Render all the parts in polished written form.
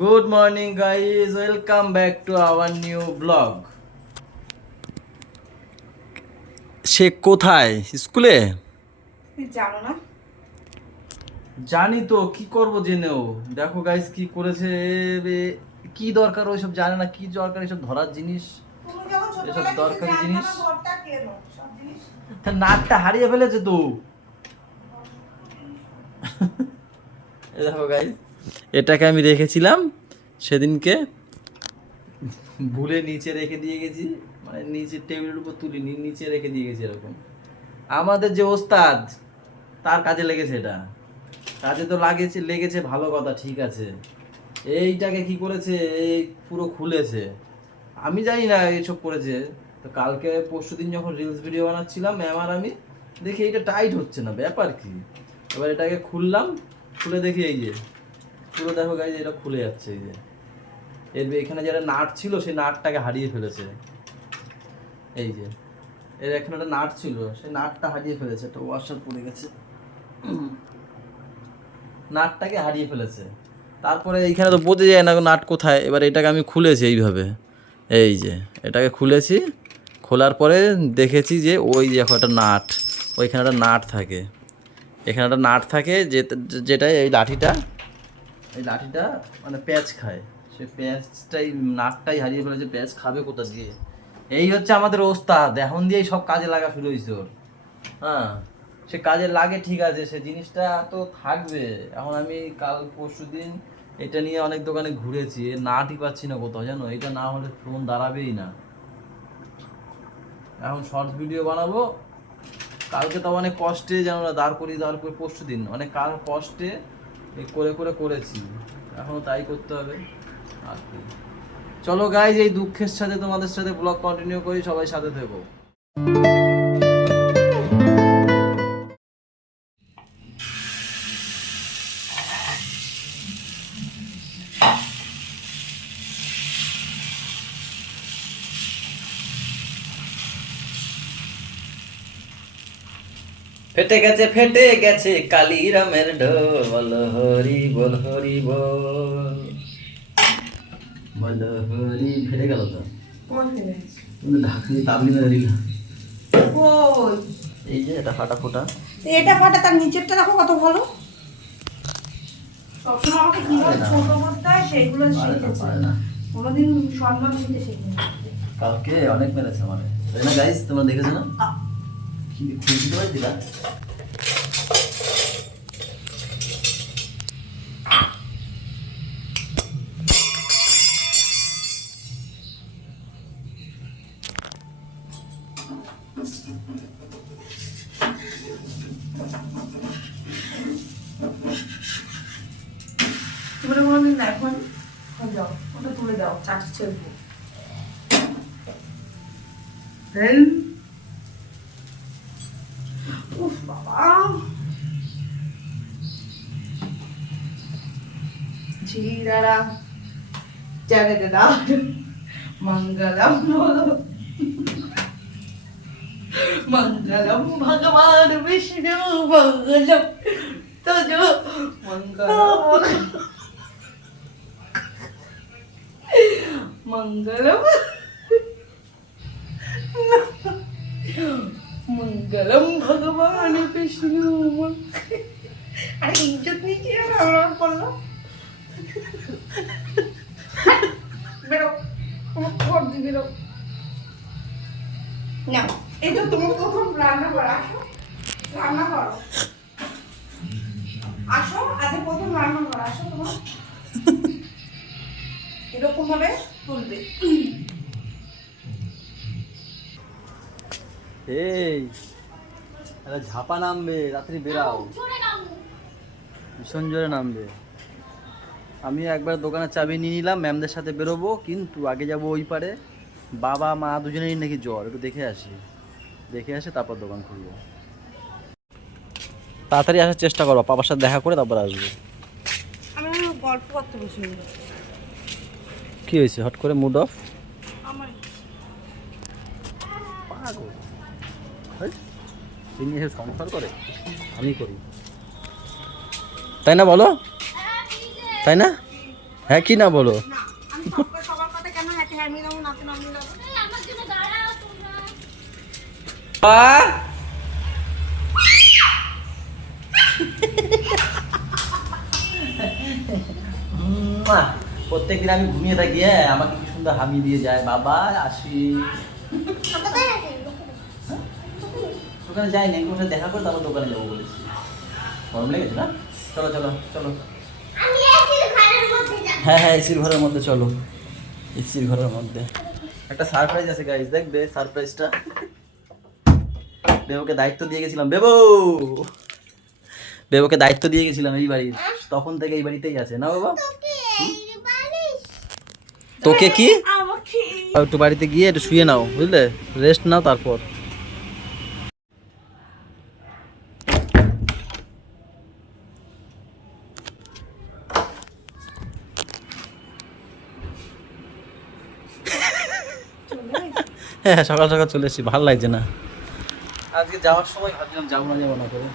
Good morning guys, welcome back to our new vlog. সে কোথায়? স্কুলে? জানো না? জানি তো, কি করব জেনেও। দেখো গাইস কি করেছে, কি দরকার ওইসব জানে না, কি দরকার এসব ধরার জিনিস, এসব দরকারি জিনিস। তার নাকটা হারিয়ে ফেলেছে তো। এই দেখো গাইস, এটাকে আমি রেখেছিলাম সেদিনকে, ভুলে নিচে রেখে দিয়ে গেছি, মানে নিচে টেবিলের উপর তুলিনি, নিচে রেখে দিয়ে গেছি। এরকম আমাদের যে ওস্তাদ, তার কাজে লেগেছে এটা। কাজে তো লেগেছে ভালো কথা, ঠিক আছে। এইটাকে কি করেছে, এই পুরো খুলেছে। আমি জানি না এইসব করেছে। তো কালকে পরশুদিন যখন রিলস ভিডিও বানাচ্ছিলাম ম্যাম আর আমি, দেখি এইটা টাইট হচ্ছে না, ব্যাপার কি। এবার এটাকে খুললাম, খুলে দেখি এই যে পুরো, দেখো গাইজ এটা খুলে যাচ্ছে। এই যে এখানে যেটা নাট ছিল সেই নাটটাকে হারিয়ে ফেলেছে। এই যে এর এখানে একটা নাট ছিল, সেই নাটটা হারিয়ে ফেলেছে, একটা ওয়াশার পড়ে গেছে, নাটটাকে হারিয়ে ফেলেছে। তারপরে এইখানে তো বোঝা যায় না নাট কোথায়। এবার এটাকে আমি খুলেছি এইভাবে, এই যে এটাকে খুলেছি, খোলার পরে দেখেছি যে ওই যে একটা নাট, ওইখানে একটা নাট থাকে, এখানে একটা নাট থাকে, যেটা এই লাঠিটা মানে প্যাঁচ খায়। সে প্যাঁচটাই, নাটটাই হারিয়ে ফেলেছে। প্যাঁচ খাবে কোথা দিয়ে? এই হচ্ছে আমাদের ওস্তাদ, এখন দিয়েই সব কাজে লাগা শুরু হয়েছে ওর। হ্যাঁ, সে কাজে লাগে ঠিক আছে, সে জিনিসটা তো থাকবে। এখন আমি কাল পরশু দিন এটা নিয়ে অনেক দোকানে ঘুরেছি, নাটই পাচ্ছি না কোথাও, জানো। এটা না হলে ফোন দাঁড়াবেই না। এখন শর্টস ভিডিও বানাবো, কালকে তো অনেক কষ্টে যেন না দাঁড় করি পরশু দিন অনেক কষ্টে করেছি, এখনো তাই করতে হবে আর কি। চলো গাইজ, এই দুঃখের সাথে তোমাদের সাথে ব্লগ কন্টিনিউ করি, সবাই সাথে থেকো। ফেটে গেছে কালিরামের ঢোল, বল হরি বল হরি বল, বল হরি। ফেটে গেল তো, ঢাকনি তাবলি মেরে দিল। এই যে এটা ফাটা ফোটা, এটা ফাটা, তার নিচেরটা দেখো কত ভালো। সবসময় আমাকে কিভাবে ছোট করতে হয় সেইগুলো শিখেছে, কোনোদিন সম্মান দিতে শিখিনি। কালকে অনেক মেরেছে মানে, তাই না গাইস? তোমরা দেখেছো না কি খুশি তো দিলা। তোমরা কোনোদিন না, এখন যাও ওটা তুলে দাও, চাটি ছেড়ে উফ বাবা, ঝিরারা চারেরা মঙ্গলম বলো, মঙ্গলম ভগবান বিষ্ণু মঙ্গলম তজ মঙ্গলম মঙ্গলম মঙ্গলম ভগবান বিষ্ণু। আর ইজ্জত নিচে আমরা বললাম বেরো, আমার ঘর দিয়ে বেরো না। এই তো তোমার প্রথম রান্না করো, আসো রান্না করো, আসো আজ প্রথম রান্না করো, আসো তোমার এরকম ভাবে তুলবে। এই আরে ঝাপা নামবে, রাত্রি বেরাও, ভীষণ জোরে নামবে। আমি একবার দোকানের চাবি নিয়ে নিলাম, ম্যামদের সাথে বেরোবো, কিন্তু আগে যাব ওই পারে, বাবা মা দুজনেরই নাকি জ্বর, একটু দেখে আসে তারপর দোকান খুলবো। তাড়াতাড়ি আসার চেষ্টা করো, বাবার সাথে দেখা করে তারপর আসবো। আমি গল্প করতে বসে কি হয়েছে হট করে মুড অফ? আমার পাগল তিনি এসে সংসার করে, আমি করি, তাই না বলো? তাই না? হ্যাঁ কি না বলো? না আমি সবার কথা কেন হাতে হ্যাঁ মিলাবো নাতে না মিলাবো? আমার জন্য দাঁড়াও তোমরা। প্রত্যেকদিন আমি ঘুমিয়ে থাকি, হ্যাঁ আমাকে কি সুন্দর হামি দিয়ে যায়, বাবা আসি। দোকানে যাই না, একটু দেখা করে তারপর দোকানে যাবো বলেছি। গরম লেগেছে না? চলো চলো চলো। হ্যাঁ হ্যাঁ এসির ঘরের মধ্যে চলো, এসির ঘরের মধ্যে একটা সারপ্রাইজ আছে গাইস, দেখবে সারপ্রাইজটা। বেবুকে দায়িত্ব দিয়ে গেছিলাম, বেবুকে দায়িত্ব দিয়ে গেছিলাম এই বাড়ির, তখন থেকে এই বাড়িতেই আছে না বাবা? তোকে কি আমাকে একটু বাড়িতে গিয়ে একটু শুয়ে নাও, বুঝলে, রেস্ট নাও তারপর। হ্যাঁ সকাল সকাল চলে এসেছি, ভালো লাগছে না। আজকে যাওয়ার সময় ভাবছিলাম যাবো না করে,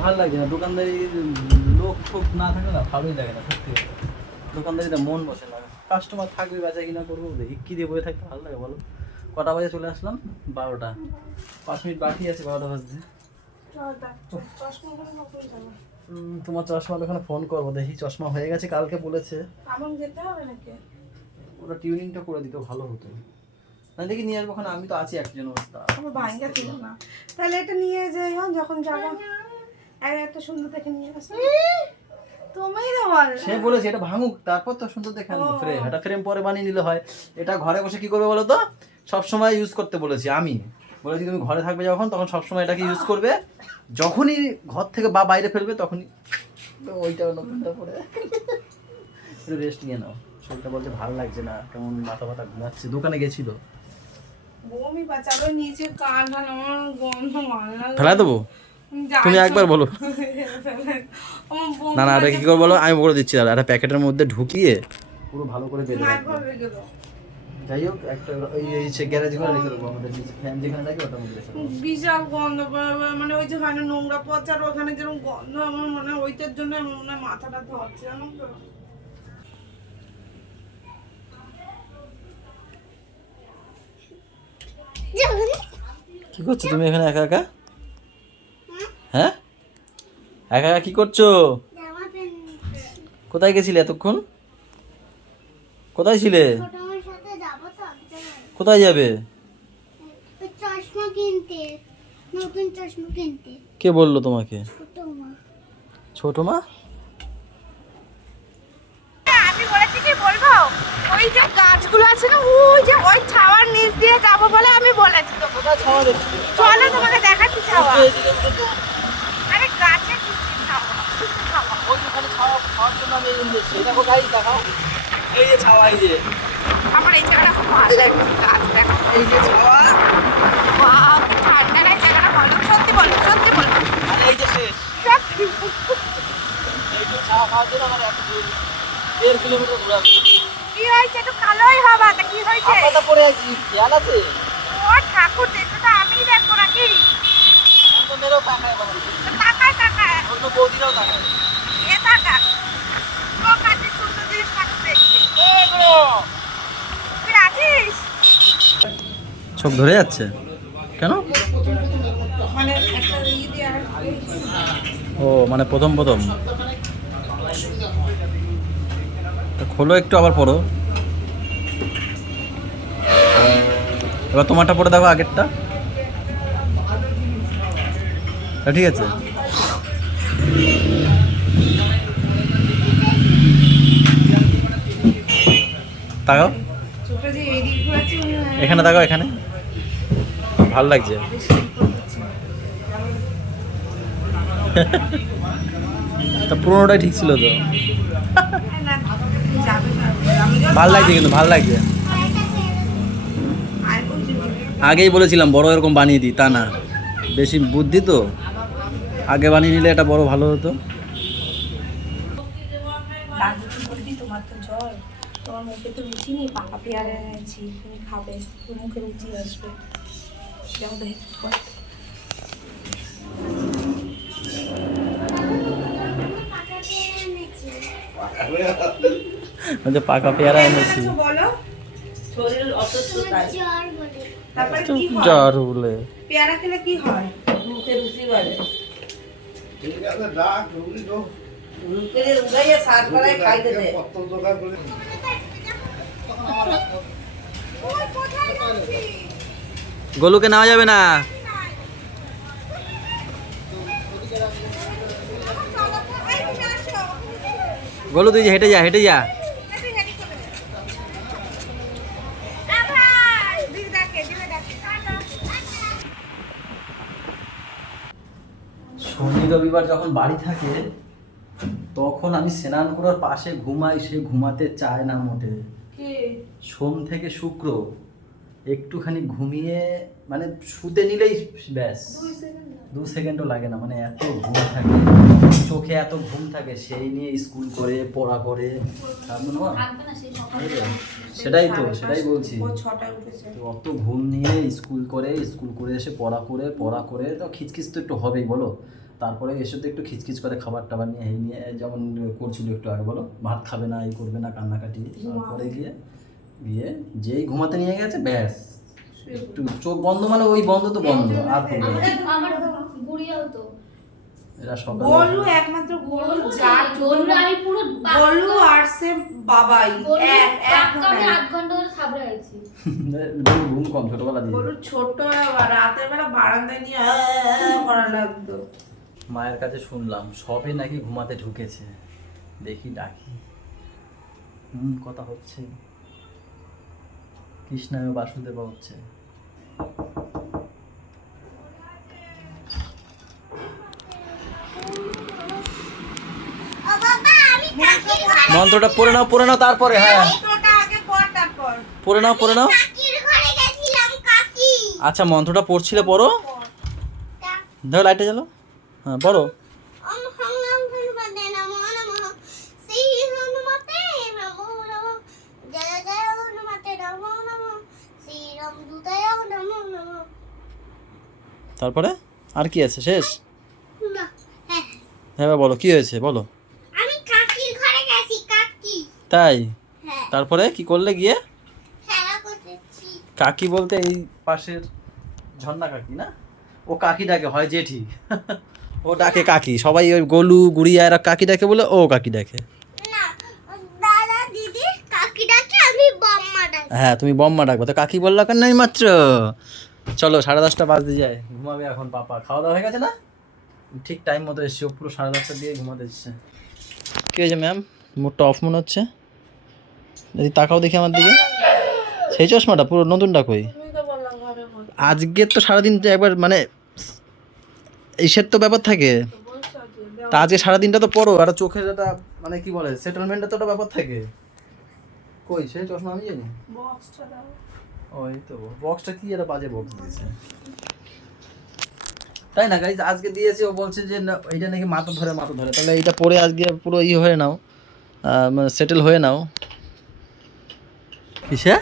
ভালো লাগছে না। দোকানদারি লোক ফোক না থাকে না, ভালোই লাগে না সত্যি। দোকানদারিতে মন বসে না, কাস্টমার থাকবে বেচা কিনা করবো, দেখি কি দিয়ে বয়ে থাকতে ভালো লাগে বলো। কটা বাজে চলে আসলাম? 12টা, 5 মিনিট বাকি আছে 12টা বাজতে। তোমার চশমা ওখানে ফোন করবো, দেখি চশমা হয়ে গেছে কালকে বলেছে। আমার যেতে হবে নাকি? ওরা টিউনিংটা করে দিত ভালো হতো। না দেখি নিয়ে আসবো, ওখানে আমি তো আছি একজন অবস্থা। আমার ভাঙ্গা ছিল না, তাহলে এটা নিয়ে যাই যখন যাবো, একটা সুন্দর দেখে নিয়ে আসো। তুমি না বল, সে বলেছে এটা ভাঙুক তারপর তো সুন্দর দেখে আনবো ফ্রেম, এটা ফ্রেম পরে বানিয়ে নিলে হয়। এটা ঘরে বসে কি করবে বলো তো, সবসময় ইউজ করতে বলেছি আমি, বলেছি তুমি ঘরে থাকবে যখন, তখন সবসময় এটাকে ইউজ করবে, যখনই ঘর থেকে বা বাইরে ফেলবে তখনই তো ওইটা নতুনটা পরে একটু রেস্ট নিয়ে নাও। শরীরটা বলছে ভালো লাগছে না, কেমন মাথা ব্যথা ঘুমাচ্ছে। দোকানে গেছিল, বমি বাঁচাবে নিচে কান ঢাল, আমার গন্ধ মারলা ফেলা দেবো? তুমি একবার বলো। না না এটা কি করে বলো, আমি বলে দিচ্ছি দাদা, একটা প্যাকেটের মধ্যে ঢুকিয়ে পুরো ভালো করে বেঁধে রাখবো। যাই হোক একটা ওই গ্যারেজ ঘরে রেখে দেবো, আমাদের ফ্যান যেখানে থাকে ওটার মধ্যে রেখে দেবো। বিশাল গন্ধ, মানে ওই যে ওখানে নোংরা পচার ওখানে যেরকম গন্ধ, আমার মনে হয় ওইটার জন্য মনে হয় মাথাটা ধরছে, জানো তো। কি করছো তুমি এখানে একা একা? হ্যাঁ একা একা কি করছো? কোথায় গেছিলে এতক্ষণ? কোথায় ছিলে? কোথায় যাবে? চশমা কিনতে, নতুন চশমা কিনতে। কে বললো তোমাকে? ছোট মা। ছোট মা? আমি বলেছি কি বলবো, ওই যে গাছগুলো আছে না, ওই যে ওই ছাওয়ার নিচ দিয়ে যাবো বলে আমি বলেছি তো। চলো তোমাকে দেখাচ্ছি ছাওয়া। আরে গাছের নিচে ছাওয়া, ছাওয়া। এই যে ছাওয়া, এই যে আমার এই জায়গাটা খুব ভালো লাগে, গাছ দেখো। এই যে ছাওয়া, ওয়াও, ঠান্ডা না জায়গাটা ভালো। সত্যি বলো, সত্যি বলো। আর এই যে শেষ। সত্যি। এইটু ছাওয়া খাওয়ার জন্য আমার 1.5 কিলোমিটার ঘোরাবে। কি হয়েছে? একটু কালোই হবা, তা কি হয়েছে? আপনারা পরে আছি, খেয়াল আছে? ও ঠাকুর, দেখতে তো আমিই দেখবো নাকি? অন্য মেয়েরাও তাকায় বাবা, তাকায় তাকায়, অন্য বৌদিরাও তাকায়। এ তাকায়। ও কাছে সুন্দর জিনিস থাকতে দেখছি। তুই আছিস? চোখ ধরে যাচ্ছে কেন? মানে একটা ইয়ে দিয়ে আর ও মানে প্রথম তা খোলো একটু, আবার পড়ো। এবার তোমারটা পড়ে দেখো, আগেরটা। ঠিক আছে, তাকাও চোখটা যে এদিক ঘোরাচ্ছে, এখানে, তাকাও এখানে, ভালো লাগছে। তা পুরোনোটাই ঠিক ছিল তো, ভাল লাগছে কিন্তু, ভাল লাগছে। আগেই বলেছিলাম বড় এরকম বানিয়ে দিই, তা না, বেশি বুদ্ধি তো, আগে বানিয়ে নিলে এটা বড় ভালো হতো। তোমার তো জ্বর, তোমার মুখে তো রুচি নেই, পাকা পেয়ারা এনেছি, তুমি খাবে, তোর মুখে রুচি আসবে। যাও দেখো। যে পাকা পেয়ারা এনেছি। বলো শরীর অসুস্থ তাই জ্বর বলে তারপরে কি হয় জ্বর বলে পেয়ারা খেলে কি হয় মুখে রুচি বাড়ে ঠিক আছে ডাক ঢুকলি তো মুখে উগাইয়ে সাত বেলায় খাইতে দে কত দোকান করে ওই কোথায় যাচ্ছি গোলুকে নেওয়া যাবে না। গোলু তুই যে হেঁটে যা, হেঁটে যা। শনি রবিবার যখন বাড়ি থাকে তখন আমি স্নান করার পাশে ঘুমাই, সে ঘুমাতে চায় না মোটে। সোম থেকে শুক্র একটুখানি ঘুমিয়ে মানে শুতে নিলেই ব্যাস 2 সেকেন্ডও লাগে না, মানে এত ঘুম থাকে চোখে, এত ঘুম থাকে, সেই নিয়ে স্কুল করে পড়া করে। সেটাই বলছি, তো অত ঘুম নিয়ে স্কুল করে এসে পড়া করে তো খিচখিচ তো একটু হবেই বলো। তারপরে এসে তো একটু খিচখিচ করে খাবার টাবার নিয়ে এই নিয়ে যেমন করছিল একটু আগে বলো, ভাত খাবে না, এই করবে না, কান্নাকাটি। তারপরে গিয়ে যেই ঘুমাতে নিয়ে গেছে ব্যাস একটু চোখ বন্ধ, মানে ওই বন্ধ তো বন্ধ আর করবে না। আমার গুড়িয়াও তো এরা সকালে গোলু একমাত্র গোলু যা গোলু আমি পুরো গোলু আর সে বাবাই এক এক আমি 8 ঘন্টা ধরে থাবড়ে আছি। ঘুম কম ছোটবেলা দিয়ে। গোলু ছোট রাতের বেলা বারান্দায় নিয়ে করা লাগতো। মায়ের কাছে শুনলাম সবে নাকি ঘুমাতে ঢুকেছে, দেখি ডাকি। কথা হচ্ছে, কৃষ্ণায় বাসুদেবা হচ্ছে। ও বাবা আমি কাকির ঘরে মন্ত্রটা পড়ে নাও তারপরে। হ্যাঁ মন্ত্রটা আগে পড় তারপর পড়ে নাও কাকির ঘরে গেছিলাম কাকি আচ্ছা মন্ত্রটা পড়ছিলে, পড়ো। ধরো লাইটে জ্বালো, হ্যাঁ পড়ো। ওম হংলাম হনুমতে নমো নমঃ শ্রী হনুমতে নমো নমঃ জয় জয় হনুমতে নমো নমঃ শ্রী রামদূতায় নমো নমঃ। তারপরে আর কি আছে, শেষ? না হ্যাঁ হ্যাঁ বলো কি হয়েছে বলো। আমি কাকির ঘরে গেছি কাকি তাই? হ্যাঁ তারপরে কি করলে গিয়ে? খেলা করতেছি। কাকি বলতে এই পাশের ঝর্ণা কাকি না, ও কাকি ডাকে, হয় জেঠি। ও ডাকে কাকি, সবাই ওই গোলু গুড়িয়া এরা কাকি ডাকে বলে ও কাকি ডাকে। না দাদা দিদি কাকি ডাকে, আমি বম্মা ডাকি। হ্যাঁ তুমি বম্মা ডাকবো, তো কাকি বললো কেন নাই মাত্র। চলো 10:30 বাজতে যায়, ঘুমাবে এখন পাপা। খাওয়া দাওয়া হয়ে গেছে না? ঠিক টাইম মতো এসছি, ও পুরো 10:30 দিয়ে ঘুমাতে এসছে। কী হয়েছে ম্যাম, মুডটা অফ মনে হচ্ছে? যদি তাকাও দেখি আমার দিকে, সেই চশমাটা পুরো নতুনটা কই? আজকে তো সারাদিন একবার মানে ইসের তো ব্যাপার থাকে, তা আজকে সারাদিনটা তো পড়ো, আর চোখের একটা মানে কি বলে সেটেলমেন্টের তো একটা ব্যাপার থাকে। কই সেই চশমা আমি জানি। ওই তো বক্সটা কি একটা বাজে বক্স দিয়েছে, তাই না গাইজ? আজকে দিয়েছে, ও বলছে যে না এইটা নাকি মাথা ধরে, তাহলে এইটা পরে আজকে পুরো হয়ে নাও, সেটেল হয়ে নাও। কিসে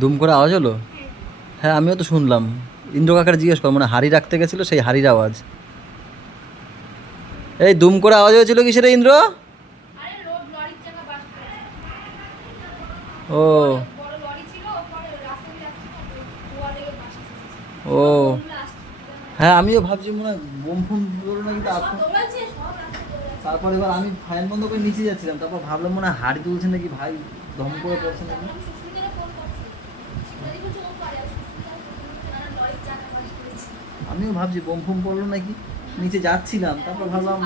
দুম করে আওয়াজ হলো? হ্যাঁ আমিও তো শুনলাম। ইন্দ্র কাকার জিজ্ঞেস কর, মানে হাড়ি রাখতে গেছিলো, সেই হাড়ির আওয়াজ। এই দুম করে আওয়াজ হয়েছিল কিসের ইন্দ্র? ও ও হ্যাঁ আমিও ভাবছি মনে হয় বোম ফোম বলো নাকি। তারপর এবার আমি ফাইন বন্ধ করে নিচে যাচ্ছিলাম, তারপর ভাবলাম মনে হয় হাড়ি তুলছে নাকি, ভাই ধম করে পড়ছে নাকি। আমিও ভাবছি বোম ফোম পড়লো নাকি, নিচে যাচ্ছিলাম, তারপর ভাবলাম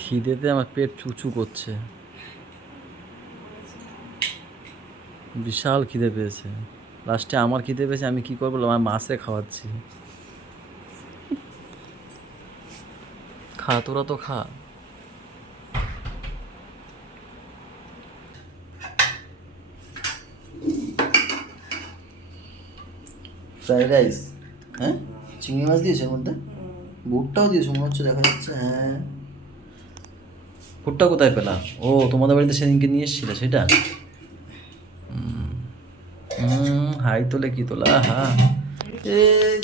খিদেতে আমার পেট চুচু করছে, বিশাল খিদে পেয়েছে। লাস্টে আমার খিদে পেয়েছে, আমি কি করবো, আমার মাছে খাওয়াচ্ছি। খা তোরা তো খা। ফ্রাইড রাইস, হ্যাঁ চিংড়ি মাছ দিয়েছে এর মধ্যে, বুটটাও দিয়েছে মনে হচ্ছে, দেখা যাচ্ছে। হ্যাঁ ফুটটা কোথায় পেলা? ও তোমাদের বাড়িতে সেদিনকে নিয়ে এসেছিলে সেটা? হাই তোলে কি তোলা, হ্যাঁ এ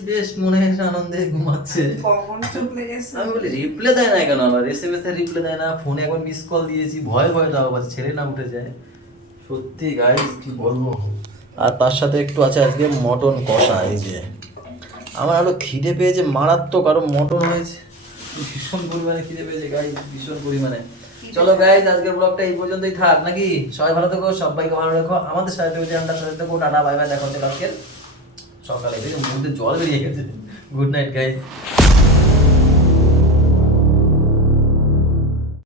বেশ মনে হয় আনন্দে ঘুমাচ্ছে। কখন চোখ লেগেছে? আমি বলি রিপ্লে দেয় না কেন, আবার SMS এর রিপ্লে দেয় না, ফোনে একবার মিস কল দিয়েছি, ভয় ভয় দাও আবার ছেড়ে না উঠে যায়। সত্যি গাইস কি বলবো। আর তার সাথে একটু আছে আজকে মটন কষা। এই যে আমার আরো খিদে পেয়েছে মারাত্মক, আরো মটন হয়েছে, ভীষণ পরিমাণে খিদে পেয়েছে গাইস, ভীষণ পরিমাণে। চলো গাইস আজকের ব্লগটা এই পর্যন্তই থাক নাকি? সবাই ভালো থেকো, সবাইকে ভালো রেখো, আমাদের সাথে থেকো, চ্যানেলটার সাথে থেকো। টাটা বাই বাই, দেখা হচ্ছে কালকে সকালে। মুখে জল বেরিয়ে গেছে। Good night guys.